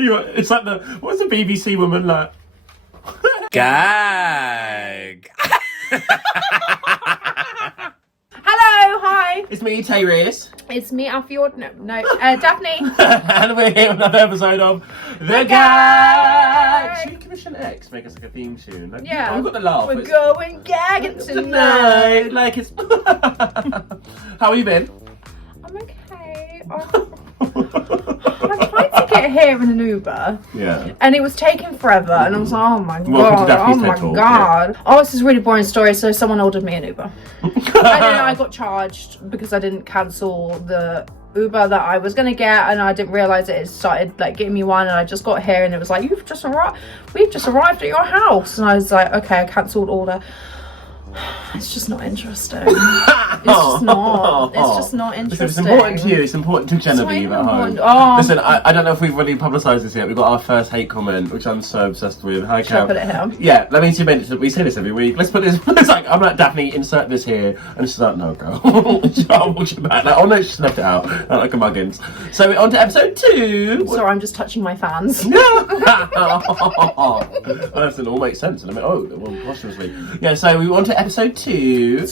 It's like what's the BBC woman like? Gag. Hello, hi. It's me, Tayris. It's me, Alfie. Daphne. And we're here with another episode of The Gag. Should we commission X? Make us like a theme tune. Like, Yeah. I've got the laugh. We're going gagging tonight. Like it's. How have you been? I'm okay. I tried to get here in an Uber. Yeah. And it was taking forever, and I was like, oh my Welcome to god, Daphne's oh my TED Talk, god. Yeah. Oh, this is a really boring story. So someone ordered me an Uber. And then I got charged because I didn't cancel the Uber that I was gonna get, and I didn't realise it started like giving me one, and I just got here and it was like, we've just arrived at your house, and I was like, okay, I cancelled order. It's just not interesting. It's just not interesting. It's important to you. It's important to Genevieve at home. Oh. Listen, I don't know if we've really publicised this yet. We've got our first hate comment, which I'm so obsessed with. Hi, Should I put it here? Yeah, that means you mentioned it. We say this every week. Let's put this. It's like, I'm like, Daphne, insert this here. And she's like, no, girl. I'll watch it back. Like, oh no, she's left it out. Like a muggins. So we're on to episode 2. Sorry, I'm just touching my fans. That all makes sense in a minute. Oh, well, posthumously. Yeah, so we want to episode 2.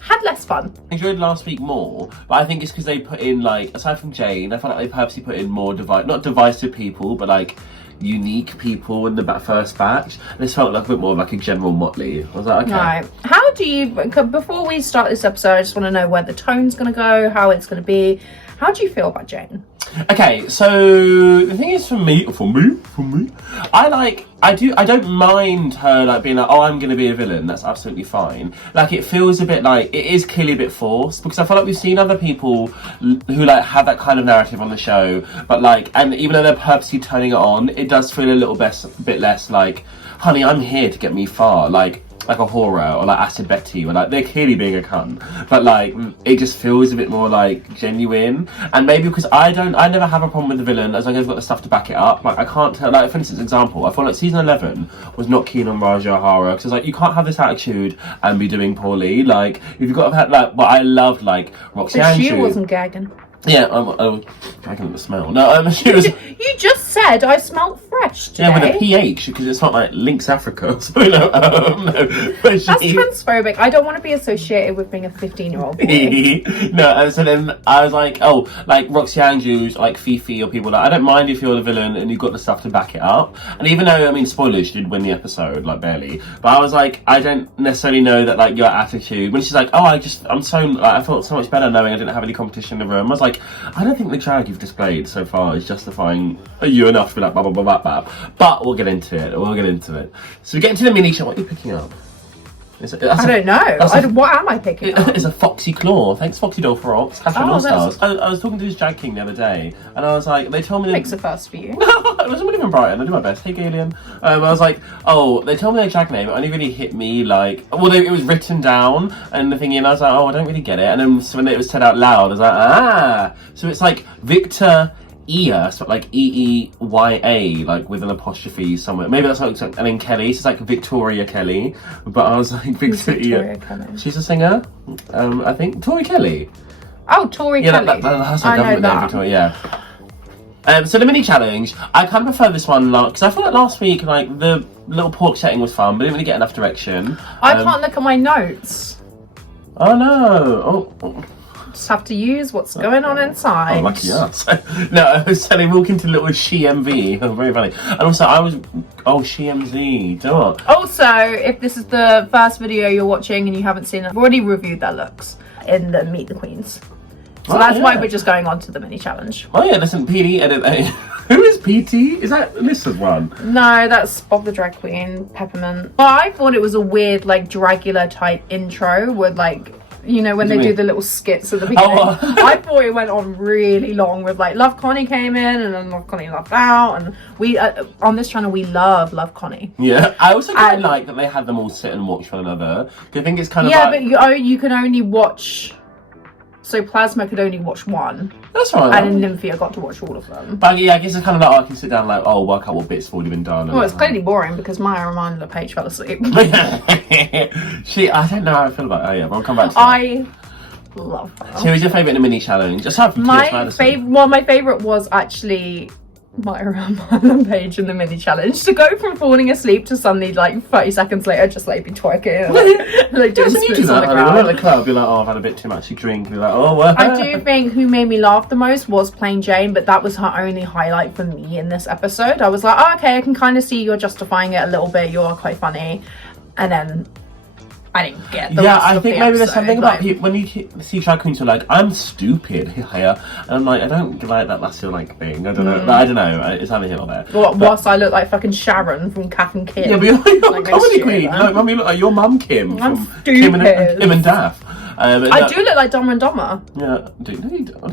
Had less fun. Enjoyed last week more, but I think it's because they put in, like, aside from Jane, I felt like they purposely put in more not divisive people, but like unique people in the first batch. This felt like a bit more like a general motley. I was like, okay. Right. How do you, before we start this episode, I just want to know where the tone's going to go, how it's going to be. How do you feel about Jane? Okay, so the thing is, for me, I don't mind her like being like, oh, I'm gonna be a villain. That's absolutely fine. Like, it feels a bit like it is clearly a bit forced, because I feel like we've seen other people who like have that kind of narrative on the show, but like, and even though they're purposely turning it on, it does feel a little bit less like, honey, I'm here to get me far, like a horror, or like Acid Betty, where like they're clearly being a cunt, but like it just feels a bit more like genuine. And maybe because I never have a problem with the villain as long as I've got the stuff to back it up. Like, I can't tell, like, for instance, example, I feel like season 11 was not keen on Raja O'Hara, because it's like, you can't have this attitude and be doing poorly. Like, if you've got to have, like, but I loved like Roxy But she Andrew. wasn't gagging. Yeah, gagging at the smell. No, she was. You just said I smelled fresh today. Yeah, with a PH, because it's not like Lynx Africa. So no. That's transphobic. I don't want to be associated with being a 15-year-old boy. No, and so then I was like, oh, like Roxy Andrews, like Fifi, or people like, I don't mind if you're the villain and you've got the stuff to back it up. And even though, I mean, spoilers, she did win the episode, like, barely. But I was like, I don't necessarily know that, like, your attitude. When she's like, oh, I'm so, like, I felt so much better knowing I didn't have any competition in the room. I was like, I don't think the drag you've displayed so far is justifying you enough to be like, blah, blah, blah, blah, blah. But we'll get into it. So we get into the mini show. What are you picking up? I don't know. What am I picking up? It's a Foxy Claw. Thanks, Foxy Doll for Rocks. All Stars. I was talking to this drag king the other day, and I was like, they told me... Picks a first for you. It wasn't even Brighton. I do my best. Hey, Galen. I was like, oh, they told me their drag name. It only really hit me like... Well, it was written down, and the thing, and I was like, oh, I don't really get it. And then when it was said out loud, I was like, ah. So it's like Victor... Eya, so like Eeya, like with an apostrophe somewhere. Maybe that's like, and then Kelly, so it's like Victoria Kelly. But I was like, Victoria Kelly. She's a singer, I think. Tori Kelly. Oh, Tori Kelly. That's her government name, Victoria, yeah. So the mini challenge, I kind of prefer this one because I feel like last week, like, the little pork setting was fun, but didn't really get enough direction. I can't look at my notes. Oh no. Oh. Just have to use what's going on inside. Oh, lucky us. No, I was saying, walk into little SheMV. Oh, very funny. And also, SheMZ. Do you know what? Also, if this is the first video you're watching and you haven't seen it, I've already reviewed their looks in the Meet the Queens. So that's why we're just going on to the mini challenge. Oh yeah, listen, PD edit. Who is PT? Is that Alyssa's one? No, that's Bob the Drag Queen, Peppermint. But I thought it was a weird, like, Dragula type intro with, like, you know, when they do the little skits at the beginning. I thought it went on really long with, like, Love Connie came in and then Love Connie left out, and we on this channel we love Connie. Yeah, I also quite like that they had them all sit and watch one another. I think it's kind of like... but you can only watch... So Plasma could only watch one. That's right. And then Nymphia got to watch all of them. But yeah, I guess it's kind of like, I can sit down and like, work out what bits have already been done. Well, it's clearly boring because Maya Amanda LePage fell asleep. I don't know how I feel about her yet, but I'll come back to that. I love her. So who was your favourite in the mini challenge? Just have my favourite was actually Myra Page in the mini challenge to go from falling asleep to suddenly like 30 seconds later just like be twerking and, like doing splits on the ground. When at the club, you're like, oh, I've had a bit too much to drink. And you're like, oh, well. I do think who made me laugh the most was Plain Jane, but that was her only highlight for me in this episode. I was like, oh, okay, I can kind of see you're justifying it a little bit. You're quite funny, and then I didn't get the rest I of think the maybe episode. there's something about people when you see drag queens who are like, I'm stupid here, and I'm like, I don't like that. That's your like thing. I don't know. I don't know. It's either here or there. Well, whilst I look like fucking Sharon from Kath and Kim. Yeah, but you're like, comedy queen. Like, mum, you look like your mum Kim I'm from stupid. Kim and Daph. I do look like Dumber and Dumber. Yeah, no,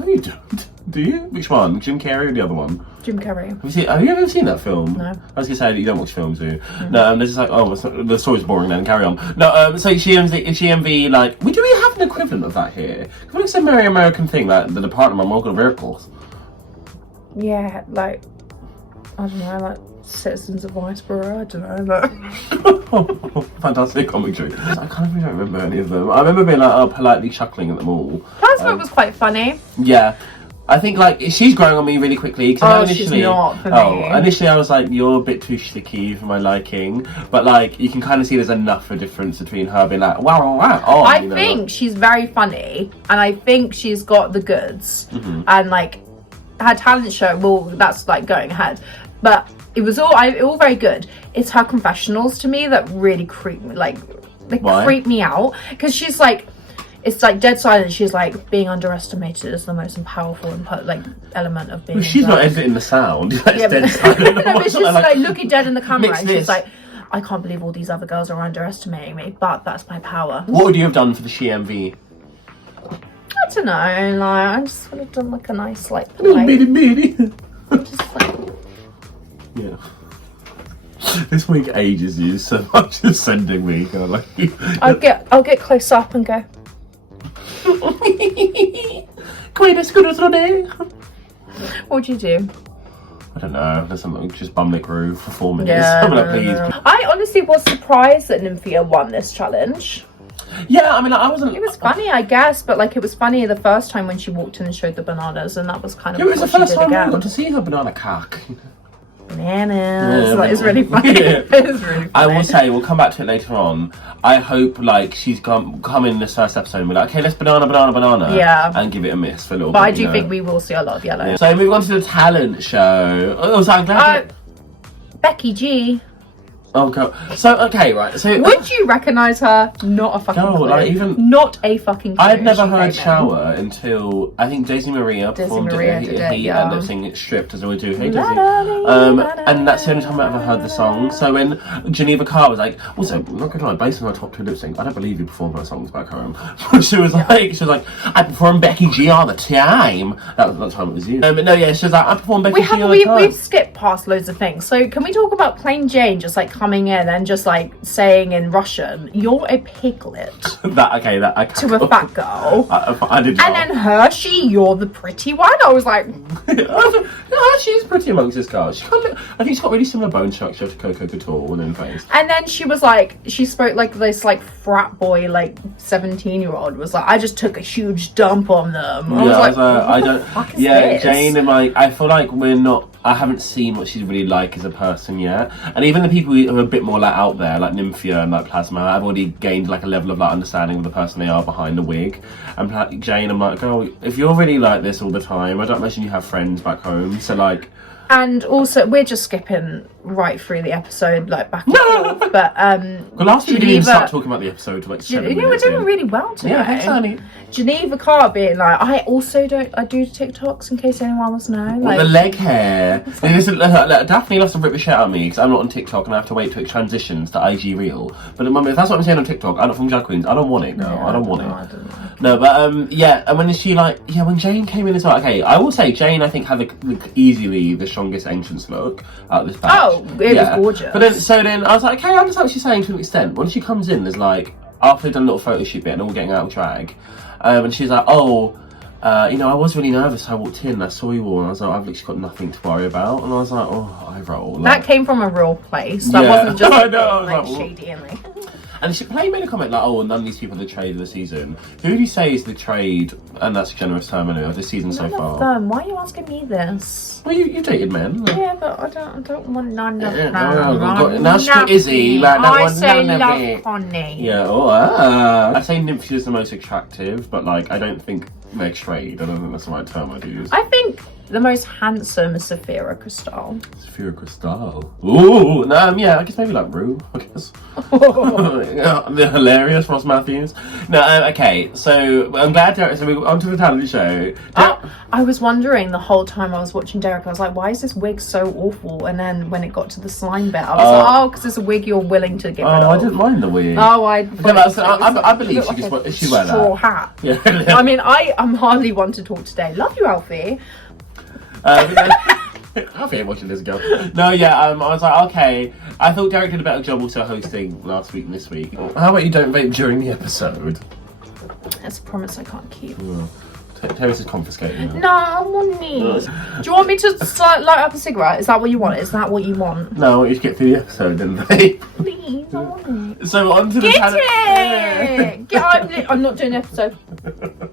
you don't. Do you? Which one? Jim Carrey or the other one? Jim Carrey. Have you ever seen that film? No. I was gonna say you don't watch films, do you? Mm-hmm. No, they're just like, oh, the story's boring. Then carry on. No, so GMV like, do we have an equivalent of that here? Can we say a very American thing like the Department of Motor Vehicles? Yeah, like I don't know, like Citizens of Viceborough. I don't know. Like... Fantastic commentary. I kind of really don't remember any of them. I remember being like politely chuckling at them all. Transport was quite funny. Yeah. I think like she's growing on me really quickly. She's not for me. Initially I was like, you're a bit too shticky for my liking, but like you can kind of see there's enough of a difference between her being like, wow. I think she's very funny, and I think she's got the goods, and like her talent show. Well, that's like going ahead, but it was all very good. It's her confessionals to me that really creep me, like they creep me out, because she's like. It's like dead silent. She's like, being underestimated is the most powerful like element of being. Well, she's not editing the sound. That's dead silent. No, but she's like looking dead in the camera, and she's like, I can't believe all these other girls are underestimating me, but that's my power. What would you have done for the SheMV? I don't know. Like, I just would have done like a nice like Little bitty. Just like. Yeah. This week ages you so much as sending me. Like, I'll get close up and go. What What'd you do? I don't know. There's something just bum it groove for 4 minutes. Yeah, I'm like, please. I honestly was surprised that Nymphia won this challenge. Yeah, I mean, I wasn't. It was funny, I guess, but like it was funny the first time when she walked in and showed the bananas, and that was kind of. It was the first time I got to see her banana cock. Bananas. Yeah, that is really funny. Yeah. It is really funny. I will say, we'll come back to it later on. I hope like she's come in this first episode and be like, okay, let's banana, yeah, and give it a miss for a little bit. But I do think we will see a lot of yellow. Yeah. So moving on to the talent show. Oh, so I'm glad. Becky G. Oh god. So okay, right. So would you recognise her? Not a fucking clue. Like even not a fucking clue. I'd never heard Shower until I think Daisy Maria performed did it, yeah. ended up singing it stripped as we do. Hey Daisy. And that's the only time I ever heard the song. So when Geneva Carr was like, also I'm not gonna lie, based on her top 2 lip sync, I don't believe you performed her songs back home. she was like, I perform Becky G all the time. That time it was you. But no, yeah, she was like, I perform Becky G all the time. We've skipped past loads of things. So can we talk about Plain Jane just like coming in and just like saying in Russian, "You're a piglet." to a fat girl. I did. And then Hershey, "You're the pretty one." I was like, she's pretty amongst this girl. I think she's got really similar bone structure to Coco Couture and face. And then she was like, she spoke like this like frat boy, like 17-year-old was like, I just took a huge dump on them. I was like, I don't. Fuck is this? Jane and I feel like I haven't seen what she's really like as a person yet, and even the people who are a bit more like out there, like Nymphia and like Plasma, I've already gained like a level of like understanding of the person they are behind the wig. And Jane, I'm like, girl, if you're really like this all the time, I don't imagine you have friends back home. So like, and also we're just skipping right through the episode, like back and forth. But well, last week we didn't even start talking about the episode like 7 minutes. We're doing really well today. Yeah, thanks, honey. Geneva Carr being like, I do TikToks in case anyone wants to know. Like, the leg hair. Daphne loves to rip the shit out of me because I'm not on TikTok and I have to wait till it transitions to IG Reel. But if that's what I'm saying on TikTok, I'm not from Drag Queens. I don't want it, girl. Yeah, I don't want it. No, but yeah. And when she like, yeah, when Jane came in as well. Okay, I will say Jane, I think had easily the strongest entrance look out of this batch. Oh, it was gorgeous. But then I was like, okay, I understand what she's saying to an extent. When she comes in, there's like, after they've done a little photo shoot bit and all getting out of drag, and she's like, I was really nervous. I walked in, I saw you all, and I was like, I've literally got nothing to worry about. And I was like, oh, I roll. Like, that came from a real place. That wasn't just I know, like shady and like. And she made a comment like, "Oh, none of these people are the trade of the season." Who do you say is the trade? And that's a generous term anyway, of the season so far. Them. Why are you asking me this? Well, you dated men. Yeah, but I don't want none of them. Now she's got Izzy. Like, I say love honey. Yeah. I say Nymph is the most attractive, but like I don't think Meg Trade. I don't think that's the right term I'd use. I think the most handsome is Sophia Cristal. Sophia Cristal. Ooh, yeah, I guess maybe like Rue, I guess. The hilarious Ross Matthews. No, okay, so I'm glad Derek, so we're onto the talent show. I was wondering the whole time I was watching Derek, I was like, why is this wig so awful? And then when it got to the slime bit, I was like, because it's a wig you're willing to get rid of. I didn't mind the wig. I believe she wear that. Straw hat. Yeah. I mean, I'm hardly one to talk today. Love you, Alfie. Alfie ain't watching this girl. No, yeah, I was like, okay. I thought Derek did a better job also hosting last week and this week. How about you don't vape during the episode? That's a promise I can't keep. Tayris is confiscating. No, I want me. Do you want me to light up a cigarette? Is that what you want? Is that what you want? No, I want you to get through the episode, then vape. Please, I want it. So on to the talent. I'm not doing the episode.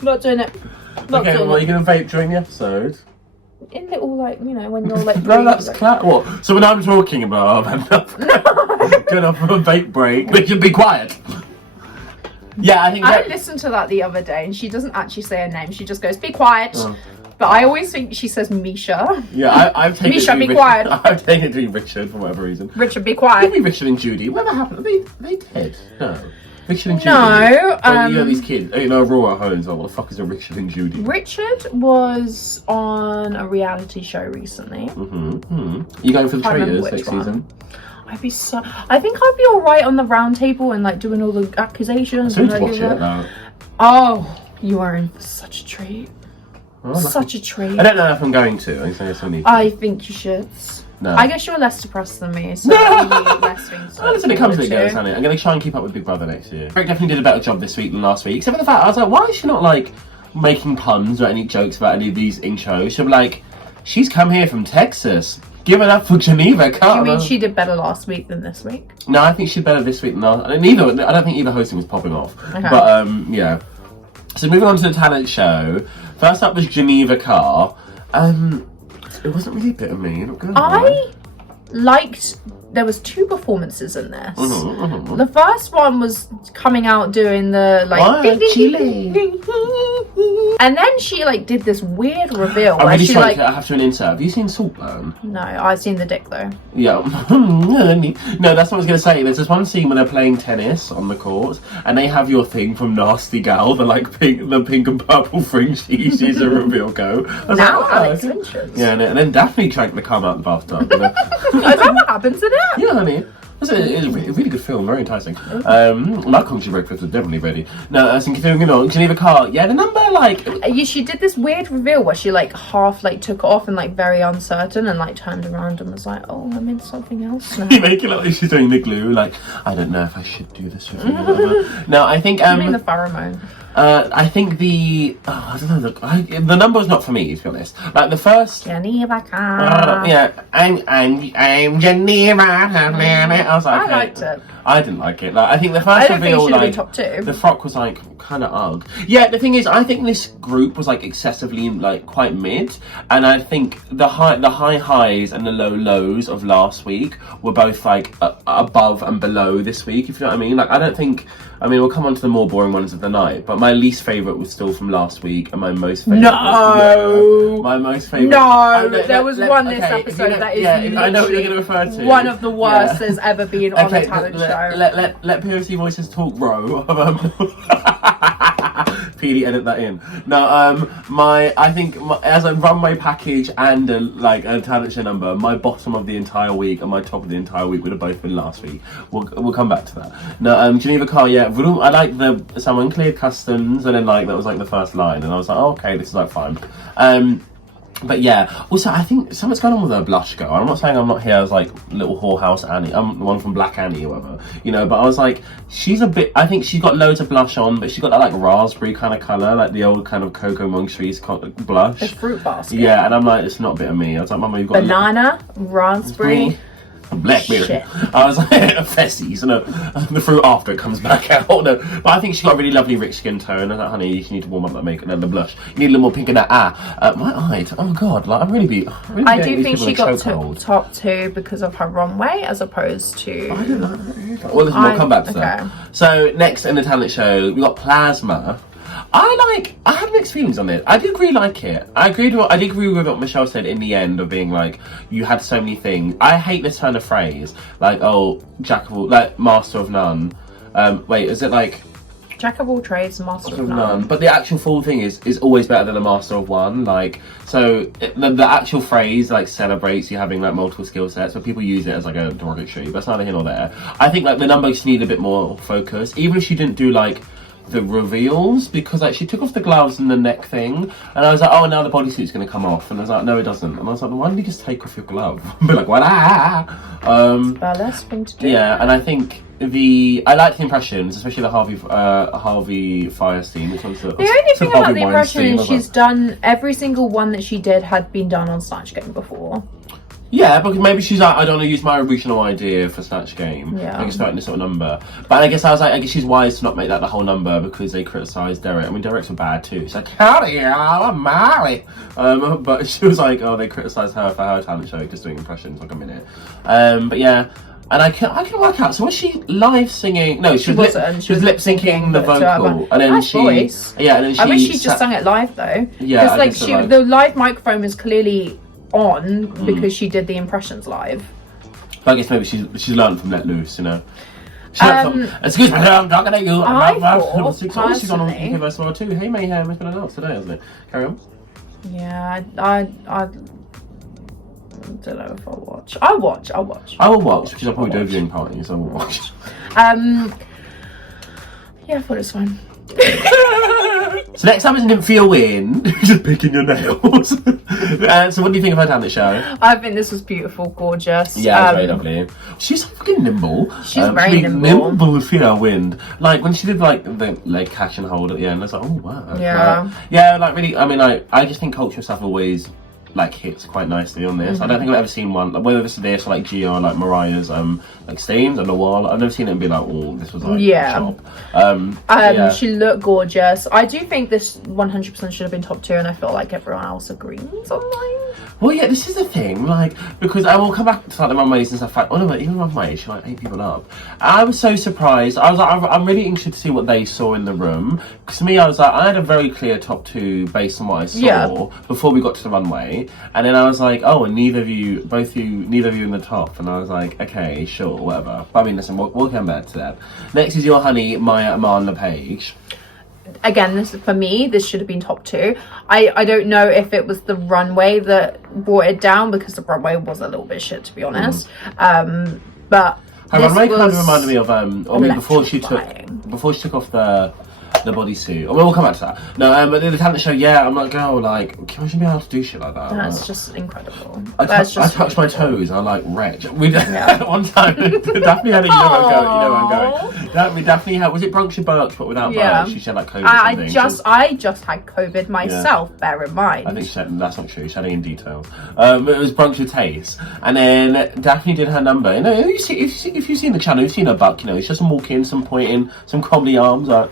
Not doing it. Okay, well, are you going to vape during the episode? In little, like, you know, when you're like... No, that's what? So when I'm talking about going off for a vape break, we should be quiet. Yeah, I think I listened to that the other day, and she doesn't actually say her name. She just goes, "Be quiet." But I always think she says Misha. Yeah, I've taken Misha, it to be quiet. I've taken it to be Richard for whatever reason. Richard, be quiet. Maybe Richard and Judy. Whatever happened? Are they dead? No. Richard and Judy. No. You know these kids. You know, Raw at home. So what the fuck is a Richard and Judy? Richard was on a reality show recently. You going for the traitors next season? I think I'd be alright on the round table and like doing all the accusations. So to watch it now. Oh, you are in for such a treat. Such a treat. I don't know if I'm going to. I think you should. No. I guess you're less depressed than me, so you need less things to listen, it comes to it goes, honey. I'm going to try and keep up with Big Brother next year. Rick definitely did a better job this week than last week, except for the fact I was like, why is she not like making puns or any jokes about any of these intros? She'll be like, she's come here from Texas. Give it up for Geneva. You mean she did better last week than this week? No, I think she did better this week than last. I don't think either hosting was popping off. Okay. But yeah. So moving on to the talent show. First up was Geneva Carr. It wasn't really a bit of me. I liked. There was 2 performances in this. The first one was coming out doing the like Chile. And then she like did this weird reveal. I'm really sorry, like, I have to an insert. Have you seen Saltburn? No, I've seen the dick though. Yeah. No, that's what I was going to say. There's this one scene where they're playing tennis on the court and they have your thing from Nasty Gal, the pink and purple fringe she uses a reveal go. Alex Finch's. Yeah, and then Daphne drank the cum out the bathtub. Is that what happens in it? Yeah, honey. It's a really good film, very enticing. My country breakfast was definitely ready. No, I was thinking, Geneva Carr. Yeah, the number she did this weird reveal where she like half like took it off and like very uncertain and like turned around and was like, "Oh, I'm in something else now." You make it look like she's doing the glue. Like, I don't know if I should do this with you. No, I think. You mean the pheromone? I think I don't know. The number was not for me, to be honest. Like the first. Geneva Carr. Yeah, I'm Geneva. I was like, okay. I liked it. I didn't like it. Like, I think the first reveal, like top 2. The frock was like kind of ugh. Yeah, the thing is, I think this group was like excessively like quite mid, and I think the high highs and the low lows of last week were both like above and below this week. If you know what I mean. Like, I don't think. I mean, we'll come on to the more boring ones of the night, but my least favourite was still from last week, and my most favourite my most favourite... No! There was one this episode that is I know what you're going to refer to. One of the worst there's ever been on a talent show. Let POC Voices talk, bro. PD, edit that in. No, I think as a runway package and a talent show number, my bottom of the entire week and my top of the entire week would have both been last week. We'll come back to that. No, Geneva Carr, yeah, I like someone cleared customs, and then that was the first line, and I was like, oh, okay, this is fine. But yeah, also I think something's going on with her blush girl. I'm not saying I'm not here as little whorehouse Annie. I'm the one from Black Annie or whatever, but I was like, I think she's got loads of blush on, but she's got that raspberry kind of colour, like the old kind of Coco Montrese blush. The fruit basket. Yeah, and I'm like, it's not a bit of me. I was like, Mama, you've got banana, raspberry. Black Mirror. Shit. I was like, Fessies, and the fruit after it comes back out. No, but I think she's got a really lovely rich skin tone. And honey, you need to warm up that makeup and then the blush. You need a little more pink in that my eye. Oh god, like I'm really I do think she got to top 2 because of her runway as opposed to. I don't know. Well, we'll come back to that. So next in the talent show, we got Plasma. I have mixed feelings on this. I did really like it. I did agree with what Michelle said in the end of being like, you had so many things. I hate this turn of phrase, like, oh, jack of all, like, master of none. Wait, is it like jack of all trades, master of none? But the actual full thing is always better than a master of one. Like, so the actual phrase like celebrates you having like multiple skill sets, but people use it as like a derogatory. But that's neither here nor there. I think like the number just need a bit more focus. Even if she didn't do like the reveals, because like she took off the gloves and the neck thing, and I was like, oh, now the bodysuit's going to come off, and I was like, no, it doesn't. And I was like, why didn't you just take off your glove? Be like, what? Less thing to do. Yeah, and I think I like the impressions, especially the Harvey Fire scene. Which one's the only thing about the impression is she's done every single one that she did had been done on Snatch Game before. Yeah, because maybe she's like, I don't want to use my original idea for Snatch Game. Yeah. I guess starting this sort of number. But I guess I was like, I guess she's wise to not make that the whole number because they criticised Derek. I mean, Derek's were bad too. She's like, howdy, y'all, I'm married. But she was like, oh, they criticised her for her talent show, just doing impressions like a minute. But yeah. And I can work out. So was she live singing? No, she was lip syncing the vocal, and then voice. Yeah, and then she. I wish she just sang it live though. Yeah, because like the live microphone is clearly on because she did the impressions live. But I guess maybe she's learned from Let Loose, you know. Excuse me, I'm talking at you. I thought she's on UK Verse World 2. Hey Mayhem, it's been announced today, hasn't it? Carry on. Yeah, I don't know if I'll watch. I'll watch. I will watch because I'll probably do a viewing party, so I will watch. Yeah, I thought it was fine. So next up is Nymphia Win. Just picking your nails. So what do you think of her talent show? I think this was beautiful, gorgeous. Yeah, very lovely. She's so fucking nimble. She's very nimble. Nimble Fia Wind. Like when she did like the leg catch and hold at the end, I was like, oh wow. Yeah. Yeah, like really. I mean, I just think cultural stuff always like hits quite nicely on this. I don't think I've ever seen one, like, whether this is this or like Gia or like Mariah's like stains on the wall. I've never seen it and be like, oh, this was like shop. Yeah. She looked gorgeous. I do think this 100% should have been top 2, and I feel like everyone else agrees online. Well, yeah, this is the thing, like, because I will come back to like the runways and stuff like, oh no, but even runways, she like 8 people up. I was so surprised. I was like, I'm really interested to see what they saw in the room. Because to me, I was like, I had a very clear top 2 based on what I saw before we got to the runway. And then I was like, oh, and neither of you in the top. And I was like, okay, sure, whatever. But I mean, listen, we'll come back to that. Next is your honey, Maya Aman LePage. Again, this for me, this should have been top 2. I don't know if it was the runway that brought it down, because the runway was a little bit shit, to be honest. But her runway kind of reminded me of I mean, before she took off the bodysuit. Well, we'll come back to that. No, but the talent show, yeah, I'm like, oh, like, can you imagine being able to do shit like that? That's just incredible. I touched my toes, and I like wretch. One time, Daphne had it, you know where I'm going. Daphne had, was it Brunch Birch, but without Birch? She had like COVID I just had COVID myself, bear in mind. I think that's not true, she's adding in details. It was Brunch with Taste, and then Daphne did her number. You know, if you've seen the channel, you've seen her buck, you know, it's just some walking, some pointing, some cobbly arms, like.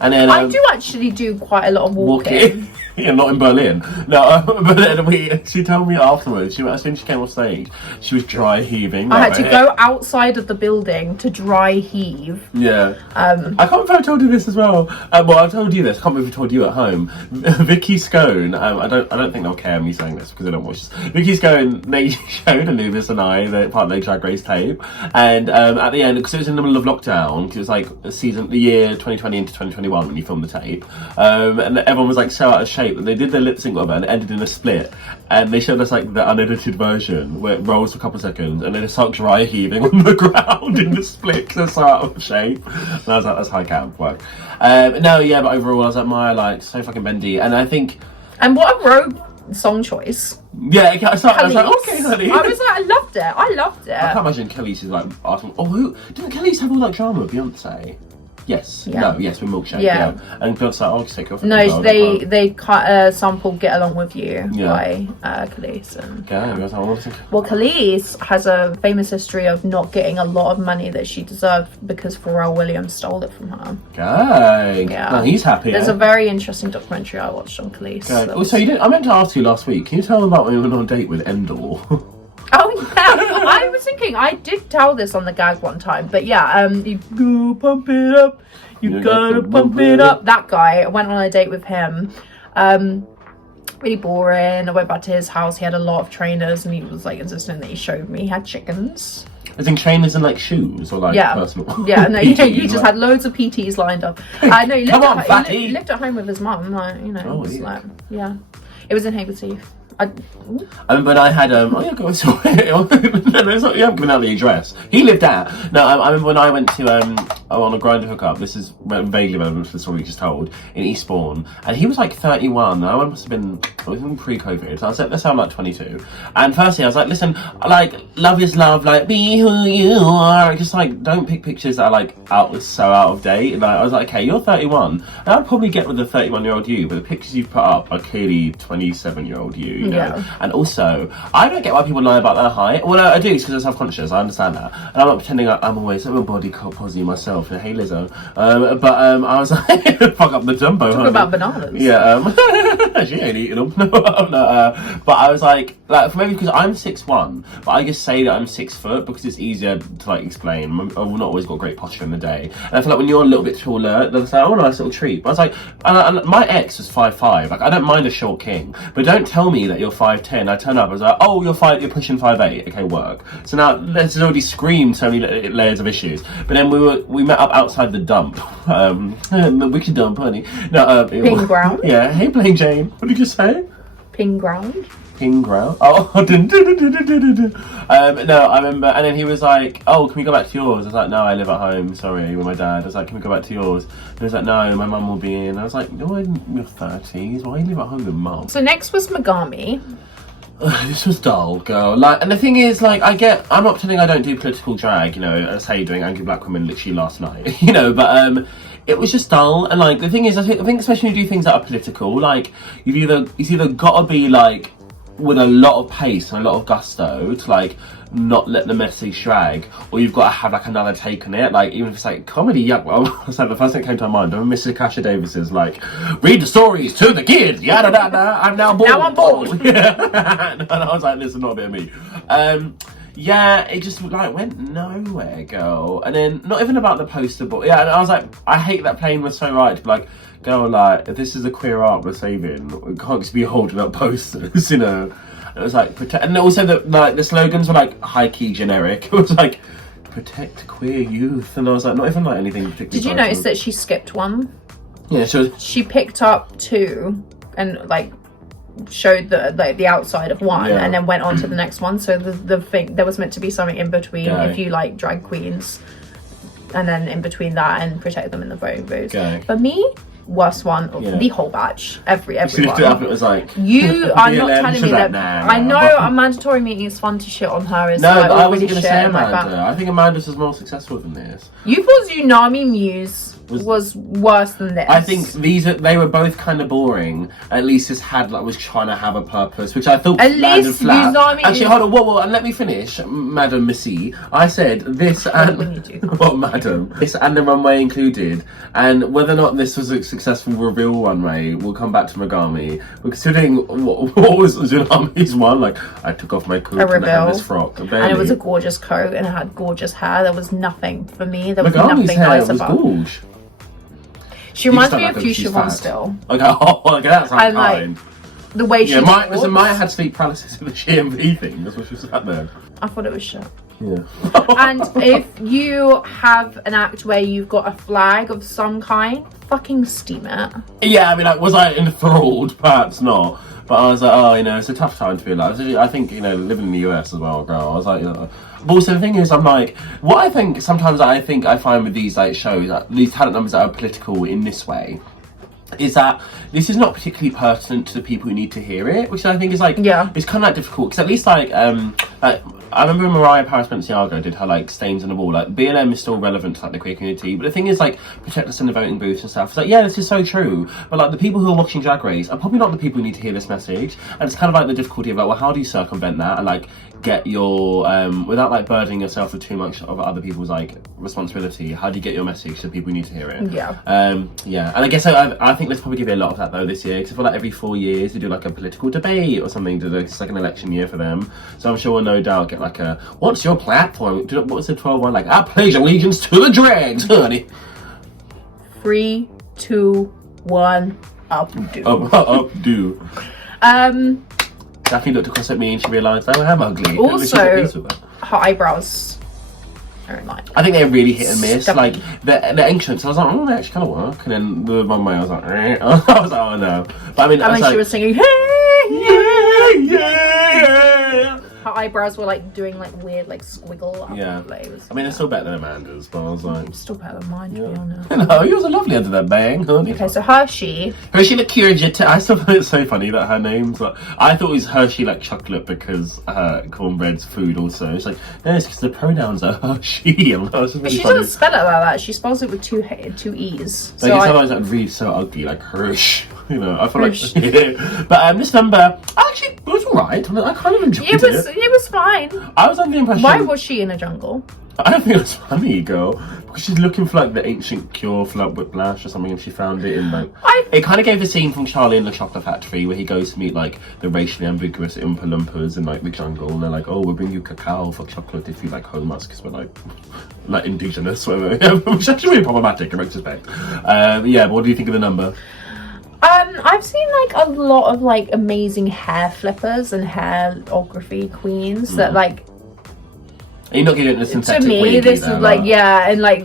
And then I do actually do quite a lot of walking. Yeah, not in Berlin. No, but then she told me afterwards, as soon as she came off stage, she was dry heaving. I had to go outside of the building to dry heave. Yeah. I can't remember if I told you this as well. Well, I told you this. I can't remember if I told you at home. Vicky Scone, I don't think they'll care me saying this because they don't watch this. Vicky Scone, they showed Anubis and I the part of their Drag Race tape. And at the end, because it was in the middle of lockdown, because it was like the year 2020 into 2021 when you filmed the tape. And everyone was like so out of shape. They did their lip sync whatever and it ended in a split, and they showed us like the unedited version where it rolls for a couple of seconds and then it starts dry heaving on the ground in the split because they're so out of shape. And I was like, that's high camp work. No, yeah, but overall I was like, Maya, like, so fucking bendy. And I think, and what a rogue song choice. Yeah, I was like, okay, honey. I was like, I loved it. I can't imagine Kelly's is like, oh, who didn't Kelly's have all that drama with Beyonce? Yes. Yeah. No, yes, with milkshake. Yeah. Yeah. And Beyonce's like, I'll just take you off. No, they cut sampled Get Along With You by Khalees. And, well, Khalees has a famous history of not getting a lot of money that she deserved because Pharrell Williams stole it from her. Gang. Yeah. No, he's happy. There's a very interesting documentary I watched on Khalees. So you didn't, I meant to ask you last week, can you tell them about when we went on a date with Endor? Oh yeah, I was thinking I did tell this on the gag one time, but yeah, you go pump it up, you gotta pump it up. That guy, I went on a date with him. Really boring. I went back to his house. He had a lot of trainers, and he was like insisting that he showed me. He had chickens. As in trainers and like shoes or like personal? Yeah, no, he just had loads of PTs lined up. No, he lived at home with his mum, like, you know. Oh, like, yeah. It was in Hayward. I remember when I had oh yeah, go sorry. No, it's not, you haven't given out the address. He lived at. No, I remember when I went to on a grinder hookup. This is vaguely relevant to the story we just told in Eastbourne, and he was like 31. I must have been pre-COVID. So I was like, let's say I'm like 22. And firstly, I was like, listen, like love is love. Like be who you are. Just like don't pick pictures that are like out of date. And I was like, okay, you're 31. And I'd probably get with a 31-year-old you, but the pictures you've put up are clearly 27-year-old you. You know? Yeah. And also, I don't get why people lie about their height. Well, I do, it's because I'm self-conscious. I understand that, and I'm not pretending I'm always a body posy myself. And hey, Lizzo. But I was like, fuck up the jumbo. Talk about bananas. Yeah. She ain't eating them. No. But I was like maybe because I'm 6'1", but I just say that I'm 6 foot because it's easier to like explain. I've not always got great posture in the day, and I feel like when you're a little bit taller, they'll say, "Oh, nice little treat." But I was like, and my ex was 5'5". Like I don't mind a short king, but don't tell me that you're 5'10". I turn up, I was like, oh, you're pushing 5'8". Okay, work. So now this has already screamed so many layers of issues. But then we met up outside the dump, the wicked dump, honey. No, Ping ground. Yeah. Hey, Plain Jane. What did you say? Ping ground. Ping ground. Oh, no, I remember. And then he was like, oh, can we go back to yours? I was like, no, I live at home. Sorry, with my dad. I was like, can we go back to yours? And he was like, no, my mum will be in. I was like, no, in your 30s. Why do you live at home with mum? So next was Megami. This was dull, girl. Like, and the thing is, like, I'm not pretending I don't do political drag, you know, as hey doing Angry Black Women literally last night, you know, but it was just dull. And like the thing is, I think especially when you do things that are political, like it's either gotta be like with a lot of pace and a lot of gusto to like not let the message drag, or you've got to have like another take on it. Like even if it's like comedy, yeah. Well, so the first thing that came to my mind, Mr. Kasha Davis's like, read the stories to the kids, yada da da. I'm now bored. Now I'm bored. Yeah. And I was like, this is not a bit of me. Yeah, it just like went nowhere, girl. And then not even about the poster, but yeah. And I was like, I hate that Plane was so right to be like, girl, like if this is a queer art we're saving, we can't just be holding up posters, you know. It was like protect, and also the slogans were like high key generic. It was like protect queer youth, and I was like not even like anything particularly. Did you notice that she skipped one? Yeah, she picked up two and like showed the outside of one, and then went on to the next one. So the thing there was meant to be something in between if you like drag queens, and then in between that and protect them in the voting booths. For me, worst one of the whole batch. Everyone. She lifted it up, it was like you are not telling me that. Nah, I know a mandatory meeting is fun to shit on her. Is no, like, but I wasn't going to say like Amanda. I think Amanda's was more successful than this. You thought Tsunami Muse was worse than this. I think they were both kind of boring. At least this was trying to have a purpose, which I thought landed flat. Actually, hold on, whoa, and let me finish, Madam Missy. I said this and what, Madam? This and the runway included, and whether or not this was a successful reveal runway, we'll come back to Megami. But considering what was Tsunami's one, like I took off my coat and I had this frock, and it was a gorgeous coat and it had gorgeous hair. There was nothing for me. There was Megami's nothing hair nice was about. Gorge. She reminds me of Fuchsia Von still. Okay, that's kind. Like, the way she Maya had sleep paralysis in the GMV thing. That's what she sat there. I thought it was shit. Yeah. And if you have an act where you've got a flag of some kind, fucking steam it. Yeah, I mean, was I enthralled? Perhaps not. But I was like, oh, you know, it's a tough time to be alive. I think, you know, living in the US as well, girl. I was like, you know. But also the thing is, I'm like, what I think sometimes I find with these like shows, these talent numbers that are political in this way, is that this is not particularly pertinent to the people who need to hear it, which I think is like, it's kind of like difficult because at least like I remember when Mariah Paris Balenciaga did her like stains on the wall. Like B&M is still relevant to like the queer community, but the thing is like protect us in the voting booths and stuff. It's like, yeah, this is so true. But like the people who are watching Drag Race are probably not the people who need to hear this message. And it's kind of like the difficulty of like, well, how do you circumvent that and like get your without like burdening yourself with too much of other people's like responsibility? How do you get your message to people who need to hear it? Yeah. Yeah, and I guess I think let's probably give you a lot of that though this year, because I feel like every 4 years they do like a political debate or something. It's like an election year for them, so I'm sure we'll no doubt get like a what's your platform? What was the 12 one? Like, I pledge allegiance to the dregs, honey. 3, 2, 1, updo. Updo. Daphne looked across at me and she realised, oh, I'm ugly. Also, her eyebrows are in line. I think they're really hit and miss. Stubby. Like the entrance, I was like, oh, they actually kind of work. And then the one way, I was like, I was like, oh no. But I mean, and then like, she was singing, hey, yeah. Her eyebrows were like doing like weird like squiggle. Yeah. I mean, it's still better than Amanda's, but I was like, still better than mine, to be honest. No, yours are lovely under that bang, honey. Okay, so Hershey. Hershey like Curigita. I still find it so funny that her name's like, I thought it was Hershey like chocolate because cornbread's food also. It's like, no, it's because the pronouns are Hershey. And that was just really She funny. doesn't spell it like that. She spells it with two E's. Like, it's otherwise that reads so ugly, like Hirsch. You know, I feel like, yeah. But this number actually it was alright. I kind of enjoyed it. It was fine. I was under the impression. Why was she in a jungle? I don't think it was funny, girl, because she's looking for like the ancient cure for like whiplash or something, and she found it in like. It kind of gave the scene from Charlie and the Chocolate Factory where he goes to meet like the racially ambiguous Oompa Loompas in like the jungle, and they're like, "Oh, we'll bring you cacao for chocolate if you like homeless, because we're like indigenous, whatever." Which is actually really problematic in retrospect. Yeah, but what do you think of the number? I've seen like a lot of like amazing hair flippers and hairography queens that like. You're not getting the synthetic to me, wig this either, is like yeah, and like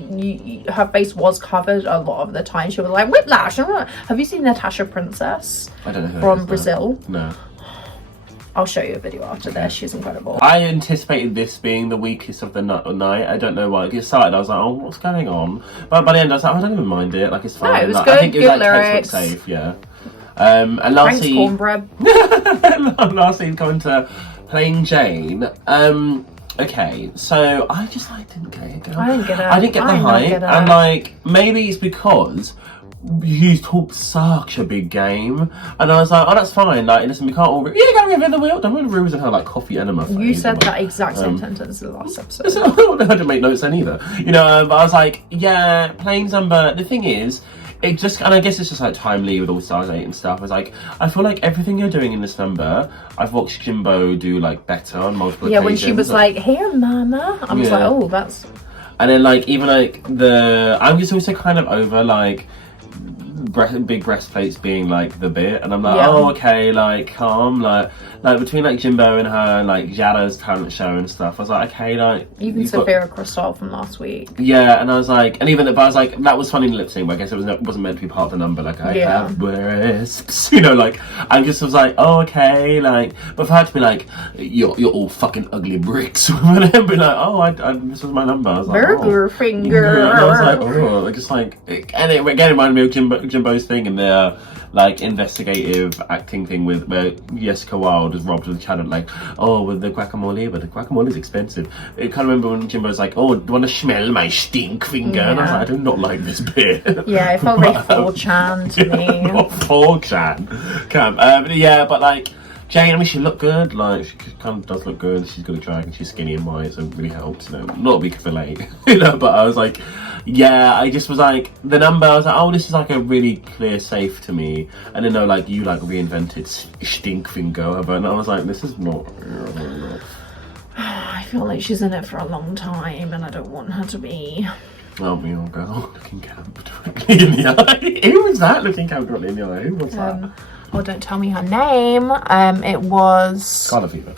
her face was covered a lot of the time. She was like whiplash. Have you seen Natasha Princess? I don't know who from Brazil. No. I'll show you a video after this. She's incredible. I anticipated this being the weakest of the night. I don't know why. It started, I was like, oh, what's going on? But by the end, I was like, oh, I don't even mind it. Like, it's fine. No, it was like, good. I think it was Good like lyrics. textbook safe, yeah. And lastly, cornbread. lastly, going to Plain Jane. Okay, so I just like didn't get it. Girl. I didn't get it. I didn't get the hype, and like maybe it's because you talked such a big game, and I was like, oh, that's fine. Like, listen, we can't all. Yeah, go review the wheel. Don't rumours of her like coffee enema. You said that exact same sentence in the last episode. I didn't make notes then either. You know, but I was like, yeah, Plain number. The thing is. It just, and I guess it's just like timely with All Stars 8 and stuff. It's like, I feel like everything you're doing in this number, I've watched Jimbo do like better on multiple occasions. When she was like, here mama, I was like, oh, that's. And then like, even like I'm just also kind of over like, big breastplates being like the bit, and I'm like, oh, okay, like calm, like between like Jimbo and her and like Yada's talent show and stuff, I was like, okay, like even Sophia Crystal from last week. Yeah, and I was like, and even but I was like, that was funny in lip sync, but I guess it wasn't meant to be part of the number. Like I have breasts, you know, like I just was like, oh, okay, like, but for her to be like, you're all fucking ugly bricks, and then be like, oh, I this was my number. I was like, burger finger. And I was like, oh, like just like, and it again reminded me of Jimbo's thing in their like investigative acting thing with where Jessica Wilde is robbed of the channel, like, oh, with the guacamole, but the guacamole is expensive. I can't remember when Jimbo's like, oh, do you want to smell my stink finger? And I was like, I do not like this bit. Yeah, it felt very 4chan to me. Not 4chan. Yeah, but like Jane, I mean, she looked good. Like, she kind of does look good. She's good at drag and she's skinny and white, so it really helps. You know, not a big fillet, you know. But I was like, yeah, I just was like, the number. I was like, oh, this is like a really clear safe to me. And then like you like reinvented Stinkfinger, and I was like, this is not. I feel like she's in it for a long time, and I don't want her to be. Oh, me old girl, looking camp directly in the eye. Who was that looking camp directly in the eye? Who was that? Well, don't tell me her name. It was. Carla Fever.